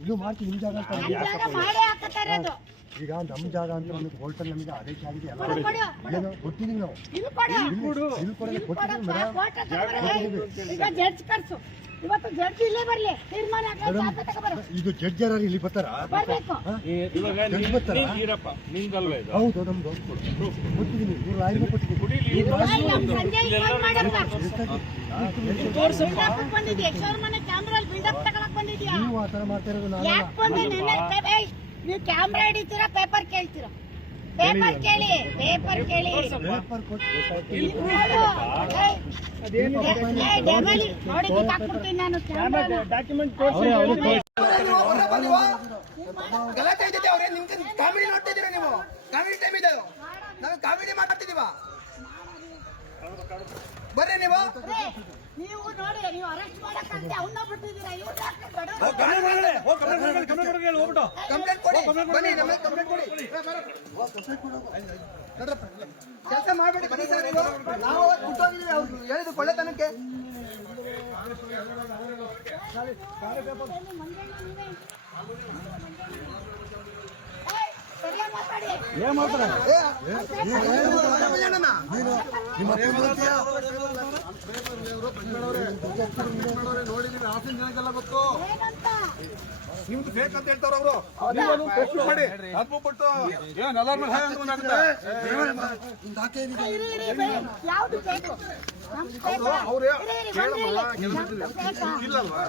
ಇದು ಮಾಡ್ತೀವಿ ನಿಮ್ಮ ಜಾಗ ಅಂತ ಈಗ ನಮ್ಮ ಜಾಗ ಅಂತ ಒಂದು ಹೋಟೆಲ್ ನಮಗೆ ಆದೇಶ ಆಗಿದೆ ಎಲ್ಲ ಕೊಟ್ಟಿದ್ದೀವಿ ನಾವು ಇವತ್ತು ಜಡ್ಜ್ ಇಲ್ಲೇ ಬರ್ಲಿ ತೀರ್ಮಾನ ಇದು ಜಡ್ಜ್ ಯಾರು ಇಲ್ಲಿ ಬರ್ತಾರ ಹೌದು ನಮ್ದು ಕೊಟ್ಟಿದ್ದೀನಿ ಇವ್ರು ರಾಯರು ಕೊಟ್ಟಿದ್ದೀನಿ ನೀವು ಆ ಥರ ಮಾಡ್ತಾ ಇರೋದು ನೀವು ಕ್ಯಾಮ್ರಾ ಹಿಡಿತೀರಾ ಪೇಪರ್ ಕೇಳ್ತೀರಾ ಪೇಪರ್ ಕೇಳಿ ಪೇಪರ್ ಕೇಳಿ ನೋಡಿ ಕಿತ್ತಾಕ್ಬಿಡ್ತೀನಿ ನಾನು ಗಲಾಟೆ ಇದ್ದಿದ್ದೆ ಅವ್ರೆ ನಿಮ್ಗೆ ಕಾಮಿಡಿ ನೋಡ್ತಾ ಇದ್ದೀರಾ ನೀವು ಕಾಮಿಡಿ ಟೈಮ್ ಇದೆ ನಾವು ಕಾಮಿಡಿ ಮಾತಾಡ್ತಿದೀವ ಬರ್ರಿ ನೀವು ನೋಡಿ ನೀವು ಅರೆಸ್ಟ್ ಮಾಡಕ್ಕಂತೆ ಅವನ್ನ ಬಿಟ್ಟಿದ್ದೀರಾ ಕಂಪ್ಲೇಂಟ್ ಕೊಡಿ ಬನ್ನಿ ನಮಗೆ ಕಂಪ್ಲೇಂಟ್ ಕೊಡಿ ಕೆಲಸ ಮಾಡಬೇಡಿ ಬನ್ನಿ ಸರ್ ನಾವು ಕುಟ್ಟೋಗಿದ್ದೀವಿ ಅವ್ರು ಹೇಳಿದ್ರು ಕೊಳ್ಳೆತನಕ್ಕೆ ಏನ್ ಮಾಡ್ತಾರೆ ನೋಡಿದೀನಿ ಆಸಿನ ಜನಕ್ಕೆಲ್ಲ ಗೊತ್ತು ನಿಮ್ದು ಫೇಕ್ ಅಂತ ಹೇಳ್ತಾರ ಅವರು ಮಾಡಿ ಅದ್ಬಿಟ್ಟು ಯಾವ್ದು ಬೇಕು ಅವ್ರು ಇಲ್ಲಲ್ವಾ